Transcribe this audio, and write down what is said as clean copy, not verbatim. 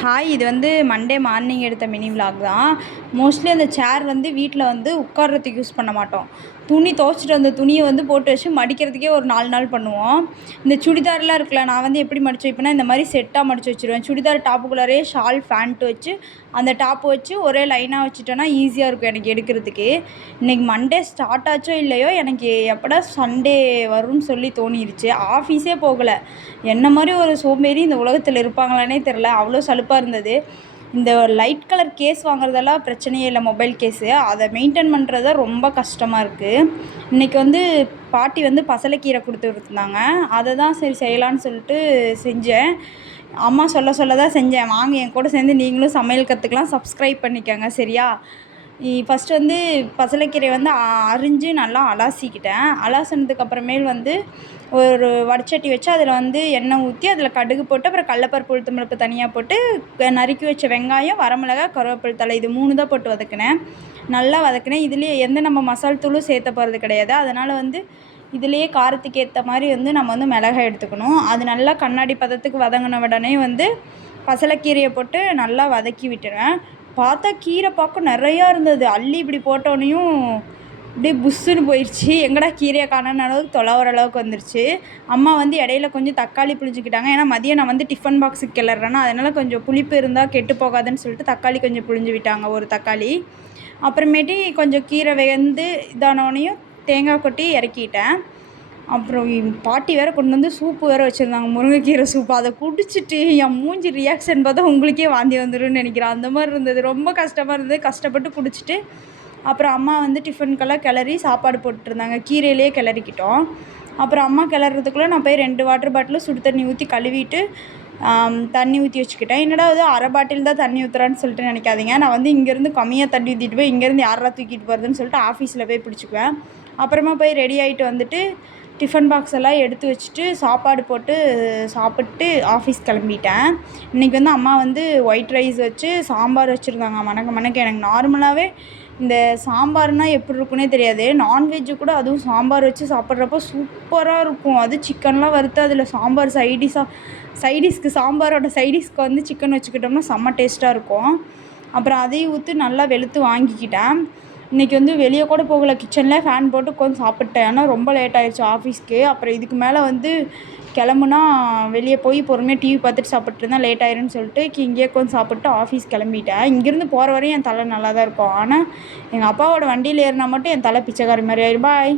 Hi! இது வந்து Monday morning எடுத்த மினி விளாக் தான். மோஸ்ட்லி அந்த சேர் வந்து வீட்ல வந்து உட்கார்றதுக்கு யூஸ் பண்ண மாட்டோம். துணி துவைச்சிட்டு வந்த துணிய வந்து போட்டு வச்சு மடிக்கிறதுக்கே ஒரு 4 நாள் பண்ணுவோம். இந்த சுடிதார்லாம் இருக்குல்ல, நான் வந்து எப்படி மடிச்சு வைப்பேன்னா, இந்த மாரி செட்டா மடிச்சு வச்சுருவேன். சுடிதார் டாப்புக்குள்ளாரயே ஷால், ஃபேண்ட் வச்சு, அந்த டாப் வச்சு ஒரே லைனா வச்சுட்டோன்னா ஈஸியா இருக்கும் எனக்கு எடுக்கிறதுக்கு. இன்னைக்கு மண்டே ஸ்டார்ட் ஆச்சோ இல்லையோ, எனக்கு எப்படா சண்டே வரும்னு சொல்லி தோணிருச்சு. ஆஃபீஸே போகல. என்ன மாரி ஒரு சோம்பேறி இந்த உலகத்தில இருப்பாங்களான்னே தெரில. அவ்வளோ சலுப்பா இருந்தது. இந்த லைட் கலர் கேஸ் வாங்குறதெல்லாம் பிரச்சனையே இல்ல, மொபைல் கேஸு. அத மெயின்டெயின் பண்றது தான் ரொம்ப கஷ்டமா இருக்கு. இன்னைக்கு வந்து பாட்டி வந்து பசலைக்கீரை குடுத்து விட்டுருந்தாங்க. அத தான் சரி செய்யலான்னு சொல்லிட்டு செஞ்சேன். அம்மா சொல்ல சொல்ல தான் செஞ்சேன். வாங்க என் கூட சேர்ந்து நீங்களும் சமையல் கத்துக்கலாம். சப்ஸ்கிரைப் பண்ணிக்கங்க சரியா? ஃபஸ்ட்டு வந்து பசலைக்கீரைய வந்து அரிஞ்சு நல்லா அலசிக்கிட்டேன். அலசுனதுக்கு அப்புறமேல் வந்து ஒரு வடச்சட்டி வச்சு அதில் வந்து எண்ணெய் ஊற்றி அதில் கடுகு போட்டு அப்புறம் கடலப்பருப்பு, உளுத்தம் பருப்பு தனியாக போட்டு நறுக்கி வச்ச வெங்காயம், வரமிளகாய், கருவேப்பிலை தழை இது 3 தான் போட்டு வதக்கினேன். நல்லா வதக்கினேன். இதுலேயே எந்த நம்ம மசால் தூளும் சேர்த்த போகிறது கிடையாது. அதனால் வந்து இதுலேயே காரத்துக்கு ஏற்ற மாதிரி வந்து நம்ம வந்து மிளகாய் எடுத்துக்கணும். அது நல்லா கண்ணாடி பதத்துக்கு வதங்கின உடனே வந்து பசலைக்கீரையை போட்டு நல்லா வதக்கி விட்டுருவேன். பார்த்தா கீரை பாக்கம் நிறையா இருந்தது. அள்ளி இப்படி போட்டோனையும் அப்படியே புஸ்ஸுன்னு போயிடுச்சு. எங்கடா கீரையை காணோன்னு அளவுக்கு தொலைவுற அளவுக்கு வந்துருச்சு. அம்மா வந்து இடையில கொஞ்சம் தக்காளி புழிஞ்சிக்கிட்டாங்க. ஏன்னா மதியம் நான் வந்து டிஃபன் பாக்ஸுக்கு கிளறேன்னா, அதனால் கொஞ்சம் புளிப்பு இருந்தால் கெட்டு போகாதுன்னு சொல்லிட்டு தக்காளி கொஞ்சம் புழிஞ்சு விட்டாங்க, ஒரு தக்காளி. அப்புறமேட்டி கொஞ்சம் கீரை வெந்து இதானோடனையும் தேங்காய் கொட்டி இறக்கிட்டேன். அப்புறம் பாட்டி வேறு கொண்டு வந்து சூப்பு வேறு வச்சுருந்தாங்க, முருங்கைக்கீரை சூப்பு. அதை குடிச்சிட்டு என் மூஞ்சி ரியாக்ஷன் பார்த்தா உங்களுக்கே வாந்தி வந்துரும்னு நினைக்கிறேன். அந்த மாதிரி இருந்தது. ரொம்ப கஷ்டமாக இருந்தது. கஷ்டப்பட்டு குடிச்சிட்டு அப்புறம் அம்மா வந்து டிஃபனுக்கெல்லாம் கிளறி சாப்பாடு போட்டுருந்தாங்க. கீரையிலேயே கிளறிக்கிட்டோம். அப்புறம் அம்மா கிளறதுக்குள்ளே நான் போய் 2 வாட்டர் பாட்டிலும் சுடு தண்ணி ஊற்றி கழுவிட்டு தண்ணி ஊற்றி வச்சுக்கிட்டேன். என்னடா அது அரை பாட்டில் தான் தண்ணி ஊற்றுறான்னு சொல்லிட்டு நினைக்காதீங்க. நான் வந்து இங்கேருந்து கம்மியாக தண்ணி ஊற்றிட்டு போய் இங்கேருந்து யாரா தூக்கிட்டு போகிறதுன்னு சொல்லிட்டு ஆஃபீஸில் போய் பிடிச்சிக்குவேன். அப்புறமா போய் ரெடி ஆகிட்டு வந்துட்டு டிஃபன் பாக்ஸ் எல்லாம் எடுத்து வச்சுட்டு சாப்பாடு போட்டு சாப்பிட்டு ஆஃபீஸ் கிளம்பிட்டேன். இன்றைக்கி வந்து அம்மா வந்து ஒயிட் ரைஸ் வச்சு சாம்பார் வச்சுருந்தாங்க. மணக்க மணக்க எனக்கு நார்மலாகவே இந்த சாம்பார்னால் எப்படி இருக்குன்னே தெரியாது. நான்வெஜ்ஜு கூட அதுவும் சாம்பார் வச்சு சாப்பிட்றப்போ சூப்பராக இருக்கும். அது சிக்கன்லாம் வறுத்து அதில் சாம்பார் சைடிஷ்க்கு சாம்பாரோட சைடிஷ்க்கு வந்து சிக்கன் வச்சுக்கிட்டோம்னா செம்ம டேஸ்ட்டாக இருக்கும். அப்புறம் அதையும் ஊற்றி நல்லா வெளுத்து வாங்கிக்கிட்டேன். இன்றைக்கி வந்து வெளியே கூட போகலை. கிச்சனில் ஃபேன் போட்டு உட்காந்து சாப்பிட்டேன். ஏன்னா ரொம்ப லேட் ஆகிடுச்சு ஆஃபீஸ்க்கு. அப்புறம் இதுக்கு மேலே வந்து கிளம்புனா வெளியே போய் பொறுமையாக டிவி பார்த்துட்டு சாப்பிட்ருந்தேன். லேட் ஆயிரும்னு சொல்லிட்டு இங்கேயே உட்காந்து சாப்பிட்டு ஆஃபீஸ் கிளம்பிட்டேன். இங்கேருந்து போகிற வரையும் என் தலை நல்லா தான் இருக்கும். ஆனால் எங்கள் அப்பாவோட வண்டியில் ஏறினா மட்டும் என் தலை பிச்சைக்காரி மாதிரி ஆயிரும். பாய்.